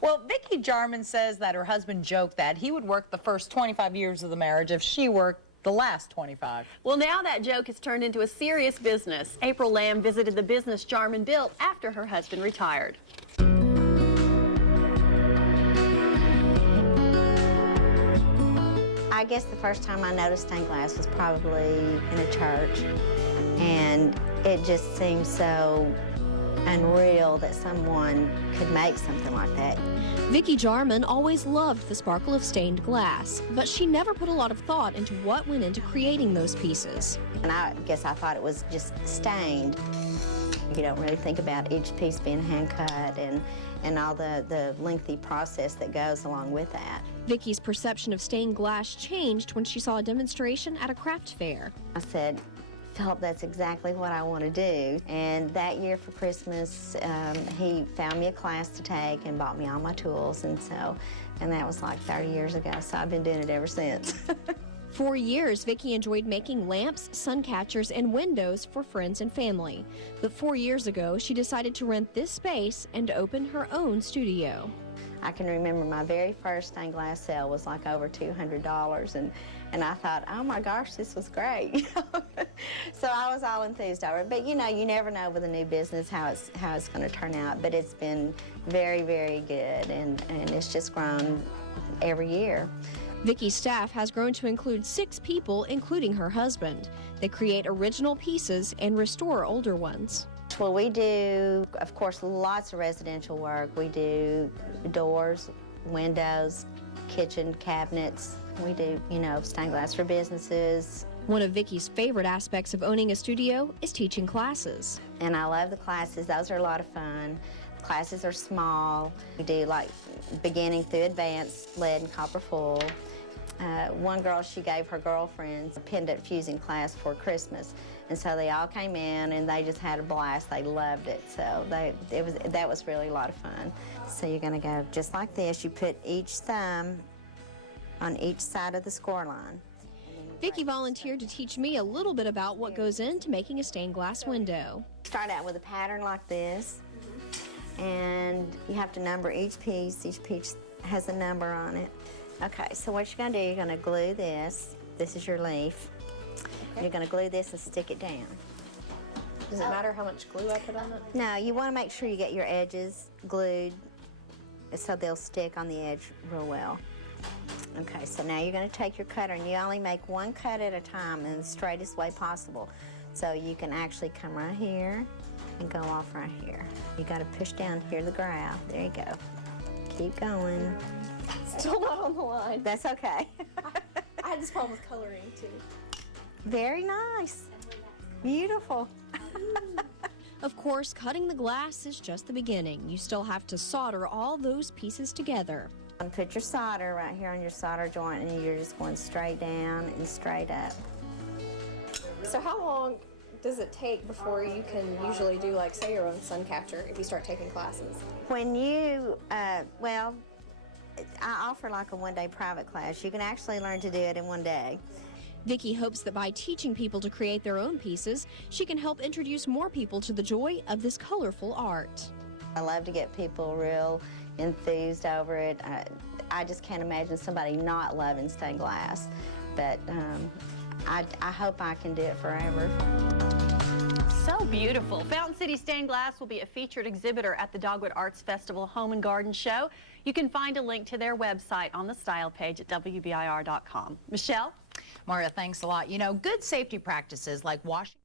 Well, Vicki Jarman says that her husband joked that he would work the first 25 years of the marriage if she worked the last 25. Well, now that joke has turned into a serious business. April Lamb visited the business Jarman built after her husband retired. I guess the first time I noticed stained glass was probably in a church, and it just seemed so unreal that someone could make something like that. Vicki Jarman always loved the sparkle of stained glass, but she never put a lot of thought into what went into creating those pieces. And I guess I thought it was just stained. You don't really think about each piece being hand-cut and all the lengthy process that goes along with that. Vicki's perception of stained glass changed when she saw a demonstration at a craft fair. I said, Philip, that's exactly what I want to do. And that year for Christmas, he found me a class to take and bought me all my tools, and that was like 30 years ago, so I've been doing it ever since. For years, Vicki enjoyed making lamps, sun catchers, and windows for friends and family. But 4 years ago, she decided to rent this space and open her own studio. I can remember my very first stained glass sale was like over $200, and I thought, oh my gosh, this was great. So I was all enthused over it. But you know, you never know with a new business how it's going to turn out. But it's been very, very good, and it's just grown every year. Vicki's staff has grown to include 6 people, including her husband. They create original pieces and restore older ones. Well, we do, of course, lots of residential work. We do doors, windows, kitchen cabinets. We do, you know, stained glass for businesses. One of Vicki's favorite aspects of owning a studio is teaching classes. And I love the classes. Those are a lot of fun. The classes are small. We do like beginning through advanced, lead and copper full. One girl, she gave her girlfriends a pendant fusing class for Christmas. And so they all came in and they just had a blast. They loved it. So that was really a lot of fun. So you're going to go just like this. You put each thumb on each side of the score line. Vicki volunteered to teach me a little bit about what goes into making a stained glass window. Start out with a pattern like this, and you have to number each piece. Each piece has a number on it. Okay, so what you're going to do, you're going to glue this. This is your leaf. Okay. You're going to glue this and stick it down. Does it matter how much glue I put on it? No, you want to make sure you get your edges glued so they'll stick on the edge real well. Okay, so now you're going to take your cutter, and you only make one cut at a time in the straightest way possible. So you can actually come right here and go off right here. You got to push down here the growl. There you go. Keep going. Still not on the line. That's okay. I had this problem with coloring too. Very nice. Beautiful. Of course, cutting the glass is just the beginning. You still have to solder all those pieces together. And put your solder right here on your solder joint, and you're just going straight down and straight up. So how long does it take before you can usually do, like, say, your own sun catcher if you start taking classes? When you, well, I offer like a one-day private class. You can actually learn to do it in one day. Vicki hopes that by teaching people to create their own pieces, she can help introduce more people to the joy of this colorful art. I love to get people real enthused over it. I just can't imagine somebody not loving stained glass, but I hope I can do it forever. So beautiful. Fountain City Stained Glass will be a featured exhibitor at the Dogwood Arts Festival Home and Garden Show. You can find a link to their website on the style page at WBIR.com. Michelle? Maria, thanks a lot. You know, good safety practices like washing